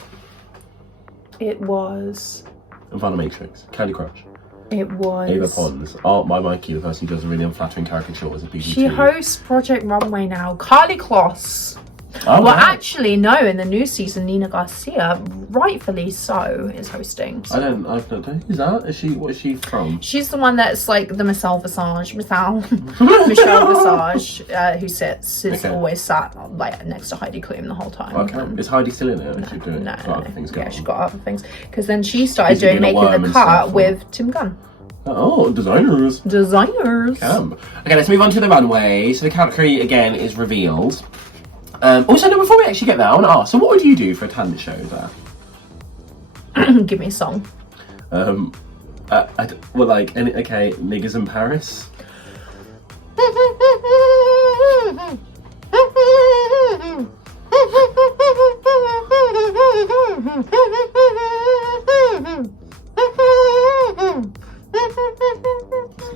It was. Vanna Matrix. Candy Crush. It was. Ava Pons. Art by Mikey, the person who does a really unflattering caricature as a BB2. She hosts Project Runway now. Carly Kloss. Oh, Well, wow. actually, no. In the new season, Nina Garcia, rightfully so, is hosting. So. I don't know who's that. What is she from? She's the one that's like the Michelle Visage, Michelle Visage, who's always sat like next to Heidi Klum the whole time. Okay. Is Heidi still in it? No, other things going she's on? got other things. Because then she started doing being a Making worm the and Cut stuff, with Tim Gunn. Oh, designers. Designers. Okay, let's move on to the runway. So the category again is revealed. Also, no, before we actually get there, I want to ask. So, what would you do for a talent show there? Give me a song. Niggas in Paris.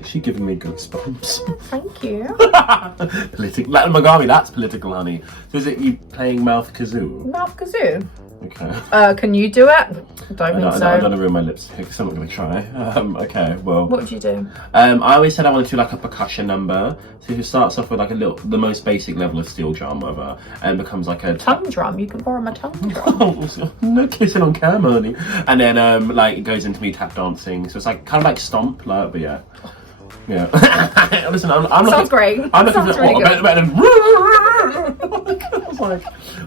She giving me goosebumps. Thank you. Magami, that's political, honey. So is it you playing mouth kazoo? Mouth kazoo. Okay. Can you do it? I don't think so. I don't want to ruin my lipstick, so I'm not going to try. Okay, well. What would you do? I always said I wanted to do like a percussion number. So it starts off with like the most basic level of steel drum, whatever, and becomes like a tongue drum. You can borrow my tongue drum. No kissing on camera, honey. And then it goes into me tap dancing. So it's like kind of like stomp, like, but yeah. Yeah. Listen, I'm sounds great. I'm looking sounds for really good. better than.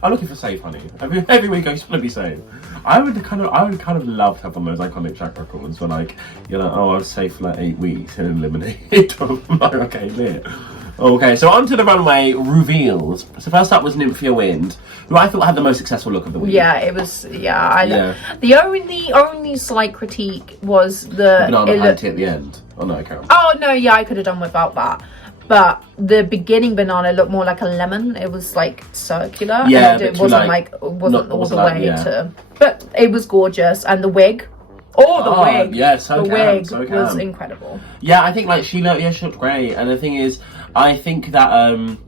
I'm looking for safe, honey. Every week I just want to be safe. I would kind of love to have one of those iconic track records where like you're like, oh, I was safe for like 8 weeks and eliminated. I'm like, okay, lit. Okay, so on to the runway reveals. So first up was Nymphia Wind, who I thought had the most successful look of the week. Yeah, it was. Yeah, The only slight critique was the banana panty at the end. Oh no, I can't. Oh no, yeah, I could have done without that. But the beginning banana looked more like a lemon. It was like circular. Yeah, and it wasn't all the way to. But it was gorgeous, and the wig. The wig. Yeah, the wig was incredible. Yeah, I think like she looked great, and the thing is, I think that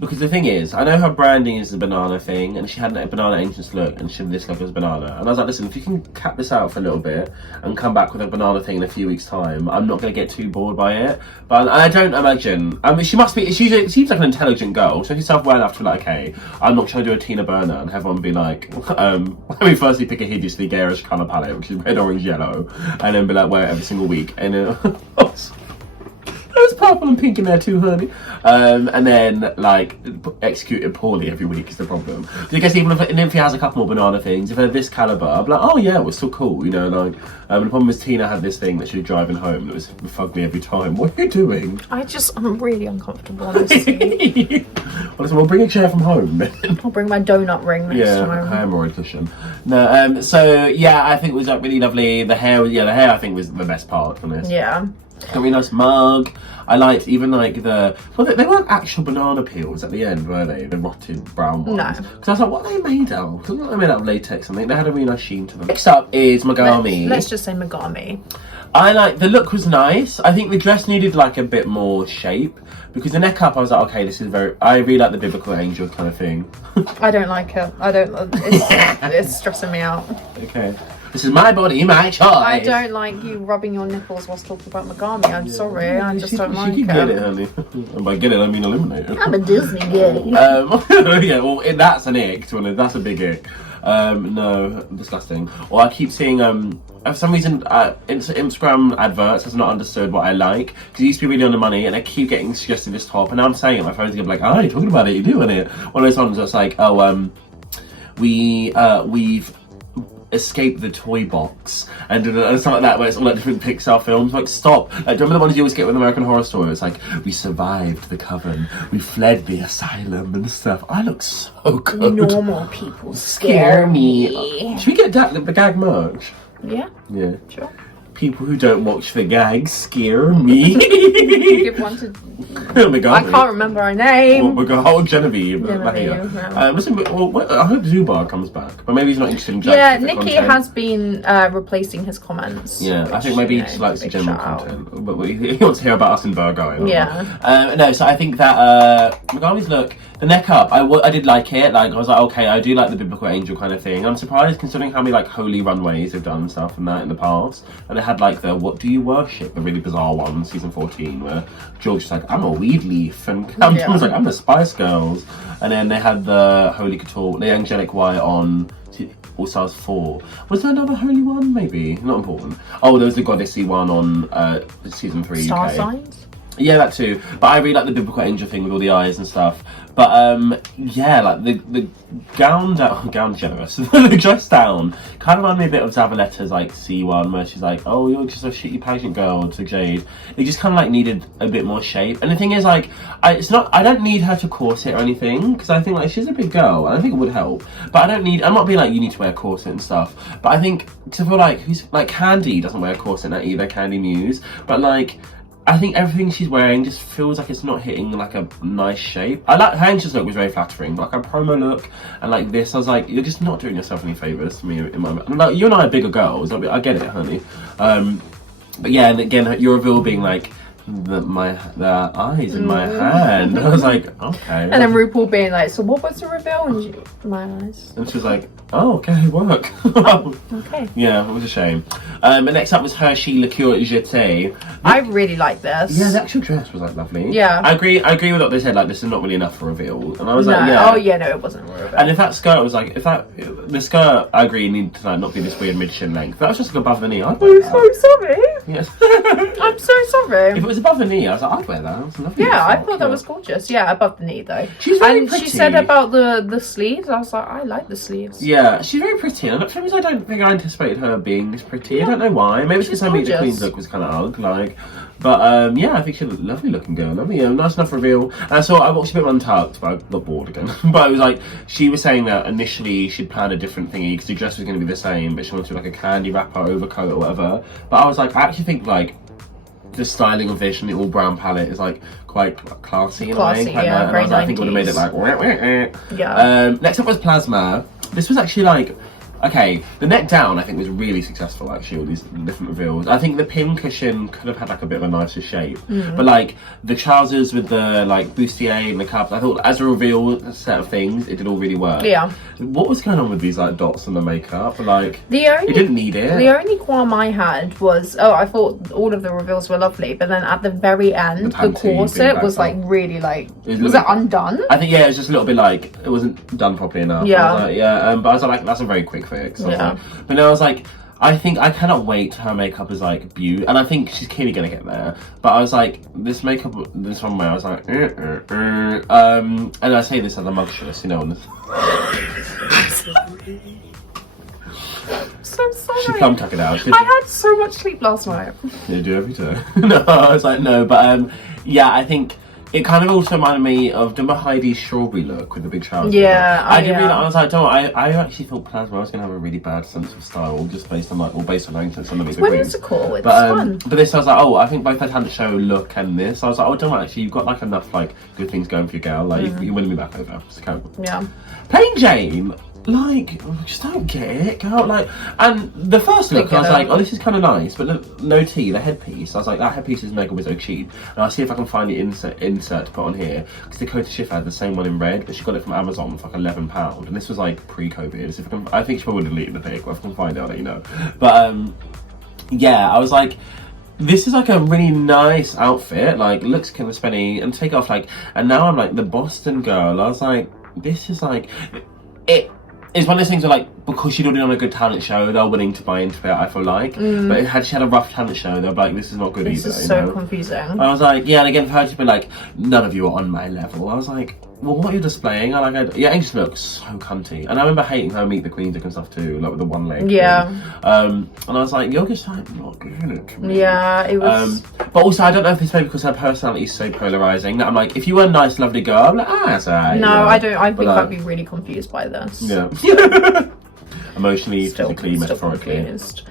because the thing is, I know her branding is the banana thing, and she had a banana entrance look, and she had this look as banana. And I was like, listen, if you can cap this out for a little bit and come back with a banana thing in a few weeks' time, I'm not going to get too bored by it. But I don't imagine. I mean, she must be. She seems like an intelligent girl. So yourself well enough to be like, okay, I'm not trying to do a Tina Burner and have everyone be like, let me firstly pick a hideously garish colour palette, which is red, orange, yellow, and then be like, wear it every single week. And there's purple and pink in there too, honey. And then, like, execute it poorly every week is the problem. So I guess even if Nymphia has a couple more banana things, if they're this calibre, I'm like, oh yeah, we're still cool, you know, like, the problem is Tina had this thing that she was driving home that was fugly every time. What are you doing? I'm really uncomfortable on this seat. Well, listen, we'll bring a chair from home then. I'll bring my donut ring next time. Yeah, hemorrhoid cushion. No, so yeah, I think it was like really lovely. The hair I think was the best part from this. Yeah. Got a really nice mug. I liked even like they weren't actual banana peels at the end, were they? The rotted brown ones. No. Because I was like, what are they made out of? Because I thought they made out of latex. I think they had a really nice sheen to them. Next up is Magami. Let's just say Magami. The look was nice. I think the dress needed like a bit more shape because the neck up I was like, okay, I really like the biblical angel kind of thing. I don't like it. It's stressing me out. Okay. This is my body, my choice. I don't like you rubbing your nipples whilst talking about Magami. I'm sorry, I just don't like it. She can get it, honey. And by get it, I mean eliminate it. I'm a Disney gay. Yeah, well, that's an ick. That's a big ick. No, disgusting. Or I keep seeing, for some reason, Instagram adverts has not understood what I like. Because it used to be really on the money, and I keep getting suggested this top. And now I'm saying it, my phone's going to be like, oh, you're talking about it, you're doing it. One of those ones that's like, oh, we've escape the toy box and something like that, where it's all like different Pixar films. Like, stop. Do you remember the ones you always get with American Horror Story? It's like, we survived the coven, we fled the asylum and stuff. I look so good. Normal people scare me. Should we get the gag merch? Yeah. Yeah. Sure. People who don't watch the gags scare me. Give one to... I can't remember her name. Genevieve. Listen, I hope Zubar comes back, but maybe he's not interested in Nikki content. Has been replacing his comments. Yeah, I think maybe he just likes the general content, but he wants to hear about us in Virgo. Yeah. No, so I think that Magami's look, the neck up, I did like it. Like, I was like, okay, I do like the biblical angel kind of thing. I'm surprised considering how many like holy runways they've done and stuff and that in the past, and it had like the "What do you worship?" the really bizarre one, season 14, where George was like, "I'm a weed leaf," and Camden was like, "I'm the Spice Girls," and then they had the Holy Couture, the Angelic White on All Stars 4. Was there another holy one? Maybe not important. Oh, there was the Goddessy one on season 3 Star UK. signs. Yeah, that too. But I really like the biblical angel thing with all the eyes and stuff. But yeah, like the gown generous, the dress down kind of reminded me a bit of Zavaletta's like C1, where she's like, "Oh, you're just a shitty pageant girl," to Jade. It just kind of like needed a bit more shape. And the thing is, like, I don't need her to corset or anything, because I think like she's a big girl, and I think it would help. But I'm not being like, you need to wear a corset and stuff. But I think to feel like who's like Candy doesn't wear a corset now either, Candy Muse. But like, I think everything she's wearing just feels like it's not hitting like a nice shape. I like her anxious look was very flattering, like her promo look and like this. I was like, you're just not doing yourself any favors to me in my mind. Like, you and I are bigger girls. I get it, honey. But yeah, and again, your reveal being like the eyes in my hand. I was like, okay. And then RuPaul being like, "So what was the reveal?" And my eyes. And she was like, "Oh, okay, work." Okay. Yeah, it was a shame. But next up was Hershey Liqueur Jeté. I really like this. Yeah, the actual dress was like lovely. Yeah. I agree with what they said, like this is not really enough for a reveal. And I was like, yeah. Oh yeah, no, it wasn't a reveal. And if that skirt was like, the skirt, I agree, needed to like not be this weird mid-shin length. That was just like above the knee. I'd wear that. I'm so sorry. Yes. I'm so sorry. If it was above the knee, I was like, I'd wear that. It was lovely. Yeah, I thought that was gorgeous. Yeah, above the knee though. She's very and pretty. she said about the sleeves. I was like, I like the sleeves. Yeah, she's very pretty, and for some reason I don't think I anticipated her being this pretty. Yeah. I don't know why. Maybe it's because I Meet the Queen's look was kind of ugly, like. But yeah, I think she's a lovely looking girl. Lovely, nice enough reveal. And I watched a bit of Untucked, but I got bored again. But it was like, she was saying that initially she'd planned a different thingy because the dress was going to be the same, but she wanted to do like a candy wrapper overcoat or whatever. But I was like, I actually think like the styling of this and the all brown palette is like quite classy in a way. Yeah, and I was like, I think it would have made it like wah, wah, wah. Yeah. Next up was Plasma. This was actually like, okay, the neck down I think was really successful actually, all these different reveals. I think the pin cushion could have had like a bit of a nicer shape. But like the trousers with the like bustier and the cups, I thought as a reveal set of things, it did all really work. Yeah. What was going on with these like dots on the makeup? Like, it didn't need it. The only qualm I had was, I thought all of the reveals were lovely, but then at the very end, the corset was like really like, was it undone? I think, yeah, it was just a little bit like, it wasn't done properly enough. Yeah. But I was like, that's a very quick fix. Yeah. But no, I was like, I think I cannot wait. Her makeup is like beautiful, and I think she's clearly gonna get there. But I was like, this makeup, this one where I was like, and I say this as a mugshot, you know. And so sorry. She plum tuck it out. I had so much sleep last night. You do every time. No, I was like, no, but yeah, I think it kind of also reminded me of Heidi's strawberry look with the big trousers. Yeah, I didn't really. I was like, don't. I actually thought Plasma was gonna have a really bad sense of style, just based on like, or based on accents on the Meet the Queen. Whimsical, it's fun. But this, I was like, oh, I think both her talent show look and this. I was like, oh, don't worry, actually, you've got like enough like good things going for your girl. Like you're winning me back over. So yeah. Plain Jane. Like, I just don't get it, girl. Like, and the first look, I was like, oh, this is kind of nice, but no tea, the headpiece. I was like, that headpiece is mega wizzo cheap. And I'll see if I can find the insert to put on here, because Dakota Schiff had the same one in red, but she got it from Amazon for like £11, and this was like pre-COVID. So if I think she probably deleted the pic, but if I can find it, I'll let you know. But yeah, I was like, this is like a really nice outfit. Like, looks kind of spenny, and take off like, and now I'm like the Boston girl. I was like, this is like it. It's one of those things where, like, because she'd already done a good talent show, they're willing to buy into it, I feel like. But had she had a rough talent show, they'll be like, this is not good either. This is so confusing. I was like, yeah, and again, for her to be like, none of you are on my level. I was like, well, what are you displaying? Yeah, Angel looks so cunty. And I remember hating her Meet the Queen and stuff too, like with the one leg. Yeah. And I was like, you're just like not giving it to me. Yeah, it was. But also, I don't know if it's maybe because her personality is so polarizing that I'm like, if you were a nice, lovely girl, I'm like, that's alright. No, I don't. I think I'd be really confused by this. Yeah. Emotionally, physically, metaphorically. Confused.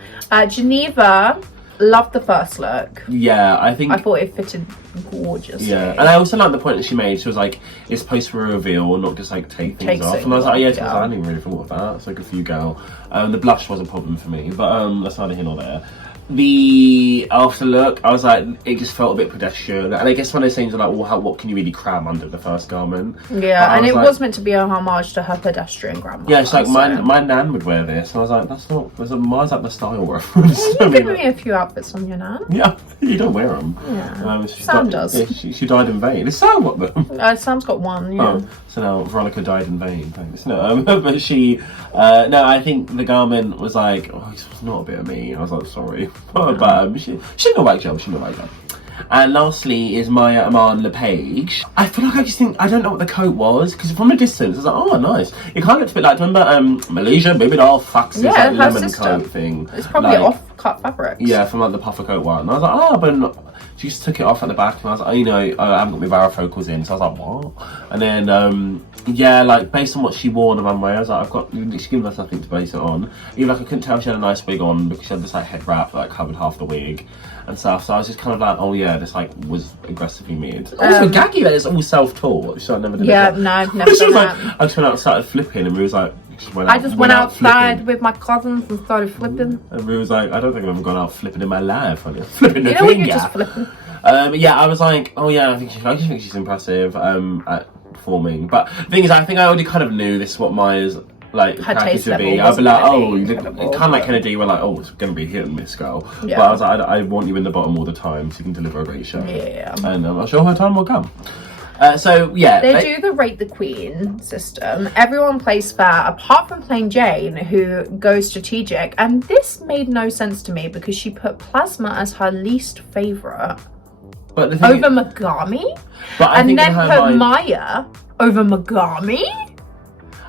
Geneva. Loved the first look. Yeah, I thought it fitted gorgeously. Yeah, and I also like the point that she made. She was like, it's supposed to be a reveal, not just like take things off. And I was like, I didn't really thought of that. It's like a few girl. The blush was a problem for me, but that's neither here nor there. the after look, I was like, it just felt a bit pedestrian. And I guess one of those things are like, well, what can you really cram under the first garment? Yeah, and it was meant to be a homage to her pedestrian grandma. Yeah, it's like my nan would wear this. And I was like, that's not, mine's like the style reference. Yeah, you've given me a few outfits on your nan. Yeah, you don't wear them. Yeah, Sam does. Yeah, she died in vain. Is Sam got them? Sam's got one, yeah. Oh, so now Veronica died in vain, thanks. No, but she, no, I think the garment was like, oh, this was not a bit of me. I was like, sorry. But she not like Joe, she not like that. And lastly is Maya Aman LePage. I feel like I don't know what the coat was, because from a distance I was like, oh nice. It kind of looked a bit like, remember Malaysia, Baby Doll, Fox's like lemon coat thing. It's probably like, off-cut fabric. Yeah, from like the puffer coat one. And I was like, oh, but she just took it off at the back, and I was like, oh, you know, I haven't got my varifocals in, so I was like, what? And then, yeah, like based on what she wore on the runway, I was like, she's given us nothing to base it on. Even like I couldn't tell she had a nice wig on because she had this like head wrap that like, covered half the wig and stuff. So I was just kind of like, oh yeah, this like was aggressively mid. Also, gaggy that it's all self-taught, so I never did it. Yeah, no, never done that. I just went out and started flipping, and we was like, I just went outside with my cousins and started flipping. And we was like, I don't think I've ever gone out flipping in my life. Flipping the finger. You're just flipping. Yeah, I was like, oh yeah, I just think she's impressive at performing. But the thing is, I think I already kind of knew this is what Maya's like package would be. I'd be like, oh, kind of like Kennedy, we're like, oh, it's going to be hit and miss, girl. Yeah. But I was like, I want you in the bottom all the time so you can deliver a great show. Yeah. And I'm sure her time will come. So yeah, they do the Rate the Queen system. Everyone plays fair apart from Plain Jane, who goes strategic, and this made no sense to me because she put Plasma as her least favorite over Megami, and then put Maya over Megami.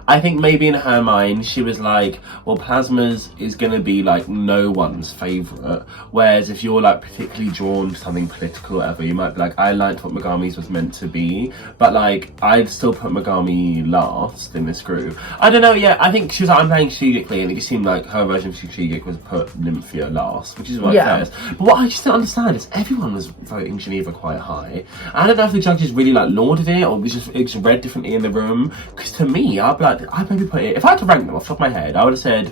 I think maybe in her mind she was like, well, Plasma's is going to be like no one's favourite, whereas if you're like particularly drawn to something political or whatever, you might be like, I liked what Megami's was meant to be, but like I'd still put Megami last in this group. I don't know, yeah, I think she was like, I'm playing strategically, and it just seemed like her version of strategic was put Nymphia last, which is what it is. But what I just don't understand is everyone was voting Geneva quite high. I don't know if the judges really like lauded it or it just read differently in the room, because to me, I'd be like, I'd maybe put it, if I had to rank them off the top of my head, I would have said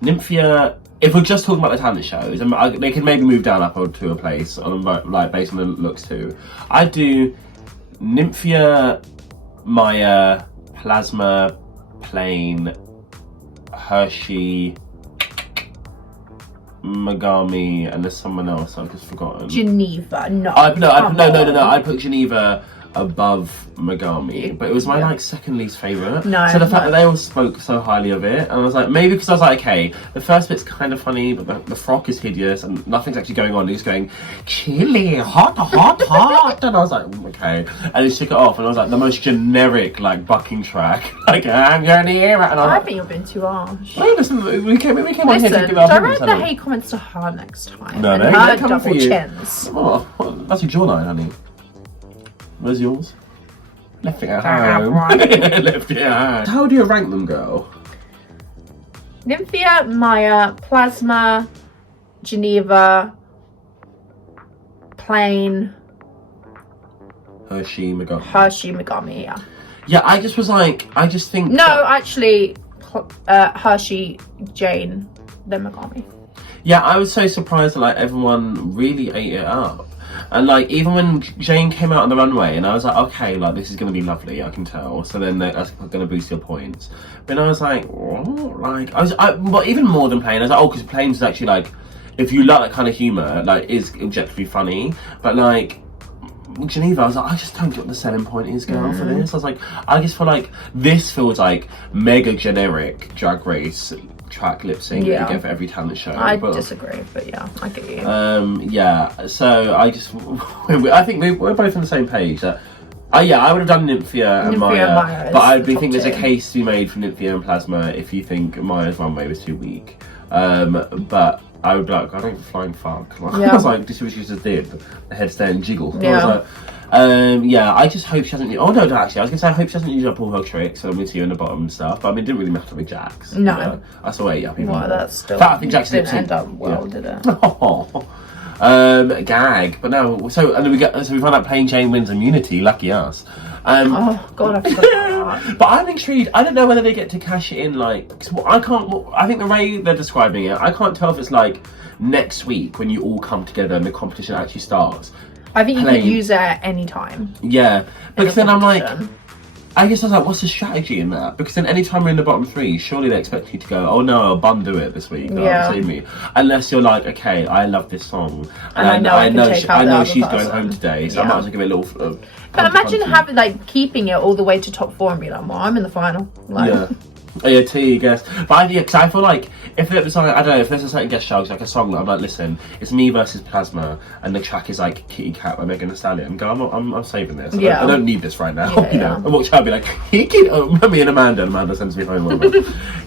Nymphia, if we're just talking about the talent shows, they can maybe move down up to a place on like based on the looks too. I'd do Nymphia, Maya, Plasma, Plain, Hershey, Megami, and there's someone else I've just forgotten. Geneva, no. No, I put Geneva above Megami, but it was my like second least favourite. So the fact that they all spoke so highly of it, and I was like, maybe because I was like, okay, the first bit's kind of funny, but the frock is hideous and nothing's actually going on. He's going chilly, hot, and I was like, okay, and he took it off, and I was like, the most generic like bucking track, like I'm gonna hear it. And I think you're being too harsh. No, listen, we came on here to give our direct the hate comments to her next time. No, and her double chins. Oh, that's your jawline, honey. Where's yours? Left it at home. Left it at home. How do you rank them, girl? Nymphia, Maya, Plasma, Geneva, Plain, Hershey, Megami, yeah. Yeah, I just was like, I just think... No, actually, Hershey, Jane, then Megami. Yeah, I was so surprised that like everyone really ate it up. And like even when Jane came out on the runway, and I was like, okay, like this is gonna be lovely, I can tell. So then that's gonna boost your points. But I was like, what? Like but even more than Plain, I was like, oh, because Plain is actually like, if you like that kind of humour, like is objectively funny. But like Geneva, I was like, I just don't get what the selling point is, girl, for this. I was like, I just feel like this feels like mega generic Drag Race track lip sync that you get for every talent show. I disagree, but yeah, I get you. Yeah, so I think we're both on the same page. That I would have done Nymphia and Maya, but I think there's a case to be made for Nymphia and Plasma if you think Maya's runway was too weak. But I would be like, I don't flying fuck. Like, I was like, this is what she just did. The headstand jiggle. I was like, I just hope she hasn't. Oh no, actually, I was gonna say I hope she hasn't used up all her tricks. So I'm gonna see her in the bottom and stuff. But I mean, it didn't really matter with Jax. No, I saw it up even more. Well, that's still. I think Jax didn't end up well, did it? Gag. But no. So we found out Plain Jane wins immunity. Lucky us. Oh God, I forgot. not. But I'm intrigued. I don't know whether they get to cash it in, like, 'cause I think the way they're describing it, I can't tell if it's like next week when you all come together and the competition actually starts. I think you can use it at any time. Yeah, because then I'm like, competition. I guess I was like, what's the strategy in that? Because then anytime we're in the bottom three, surely they expect you to go, oh no, I'll bun do it this week. Yeah. Save me. Unless you're like, okay, I love this song. And I know I know she's going home today, so I might as well give it a little... But imagine having, like, keeping it all the way to top 4 and be like, well, I'm in the final. Like, yeah. Oh yeah, T, I guess. But cause I feel like if it was like, I don't know, if there's a certain guest show, like a song that I'm like, listen, it's me versus Plasma, and the track is like Kitty Cat by Megan Thee Stallion. Go, I'm saving this. I don't need this right now. Yeah, you know, and watch her be like, me and Amanda sends me home.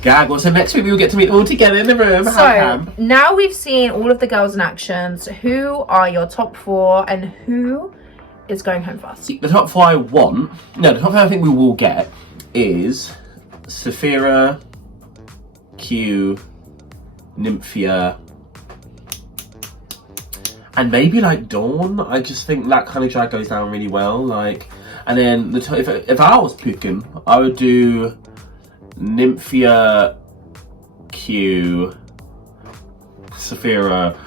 Gag. Well, so next week we will get to meet all together in the room. So now we've seen all of the girls in actions. Who are your top 4 and who is going home first? The top 4 the top 4 I think we will get is Saphira, Q, Nymphia, and maybe like Dawn. I just think that kind of drag goes down really well. Like, and then if I was picking, I would do Nymphia, Q, Saphira,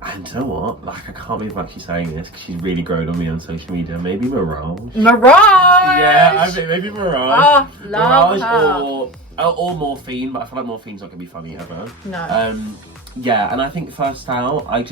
and you know what? Like, I can't believe I'm actually saying this because she's really grown on me on social media. Maybe Mirage. Yeah, I think maybe Mirage. Oh, love Mirage or Morphine, but I feel like Morphine's not gonna be funny ever. No. Yeah, and I think first out, I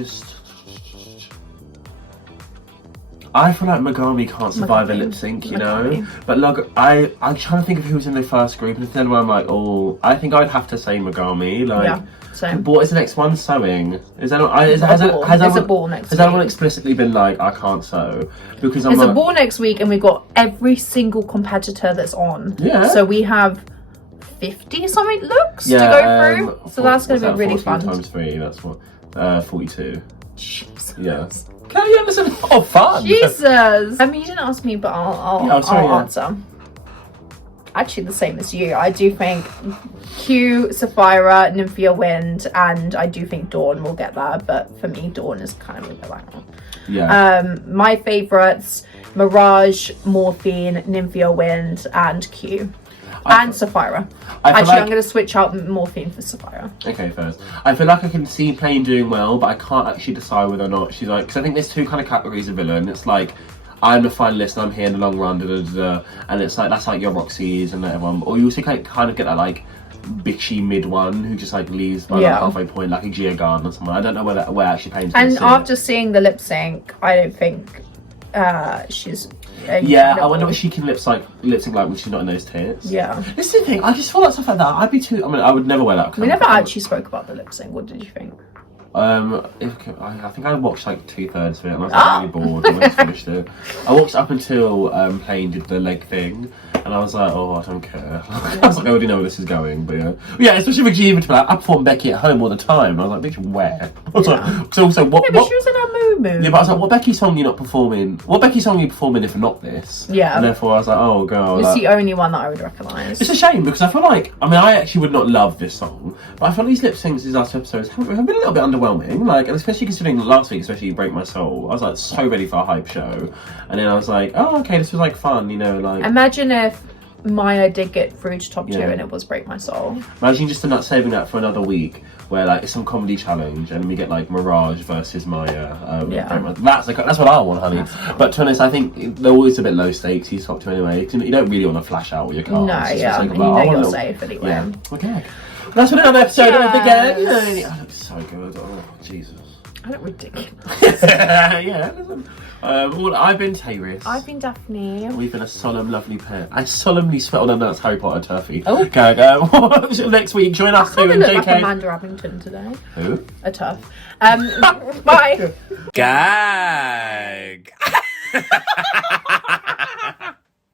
feel like Megami can't survive a lip sync, you know. But look, I'm trying to think of who was in the first group, and then I'm like, oh, I think I'd have to say Megami. Like, yeah, same. What is the next one? Sewing. Is that There's a ball next week. Has anyone explicitly been like, I can't sew? Because there's a ball next week, and we've got every single competitor that's on. Yeah. So we have 50 something looks to go through. So that's going to be really fun. Times 3, that's what, 42. Jesus. Yeah. Can you understand? Oh, fun. Jesus. I mean, you didn't ask me, but I'll answer. Actually, the same as you. I do think Q, Sapphira, Nymphia Wind, and I do think Dawn will get there. But for me, Dawn is kind of a bit like, yeah. My favourites: Mirage, Morphine, Nymphia Wind, and Q. And Sapphira. Actually, I'm going to switch out Morphine for Sapphira. Okay, first. I feel like I can see Plain doing well, but I can't actually decide whether or not she's like... Because I think there's two kind of categories of villain. It's like, I'm the finalist and I'm here in the long run, and it's like, that's like your Roxy's and everyone. Or you also kind of get that like bitchy mid one who just like leaves by the halfway point, like a Gia Garden or someone. I don't know where actually Plain's going to sit. And after seeing the lip sync, I don't think she's... Yeah, I wonder what she can lip sync like when she's not in those tits. Yeah. This is the thing, I just feel like stuff like that, I'd be too... I mean, I would never wear that. We never actually spoke about the lip sync. What did you think? I think I watched like 2/3 of it and I was like really bored and I just finished it. I watched up until Plain did the leg thing and I was like, oh, I don't care. I was like, I already know where this is going, but yeah, especially for Giva to be like, I perform Becky at home all the time. And I was like, bitch, where? I was like, so also, what? Yeah, but she was in her moo. Yeah, but I was like, what Becky song are you not performing? What Becky song are you performing if not this? Yeah. And therefore I was like, oh, girl. It's the only one that I would recognise. It's a shame because I feel like, I mean, I actually would not love this song, but I feel like these lip syncs these last episodes have been a little bit underwhelming. Like, and especially considering last week, especially Break My Soul, I was like so ready for a hype show, and then I was like, oh, okay, this was like fun, you know, like. Imagine if Maya did get through to top 2 and it was Break My Soul. Imagine just not saving that for another week, where like it's some comedy challenge, and we get like Mirage versus Maya. That's what I want, honey. But to be honest, I think they're always a bit low stakes. These top 2 anyway. You don't really want to flash out with your cards. No, yeah, you know you're safe anyway. Yeah. Okay. That's for another episode of Again. That looks so good. Oh, Jesus. I look ridiculous. Yeah, listen. Well, I've been Tayris. I've been Daphne. We've been a solemn, lovely pair. I solemnly swear on that's Harry Potter turfy. Oh. Okay, next week, join us too in JK. JK. Like Amanda Abington today. Who? A turf. Bye. Gag.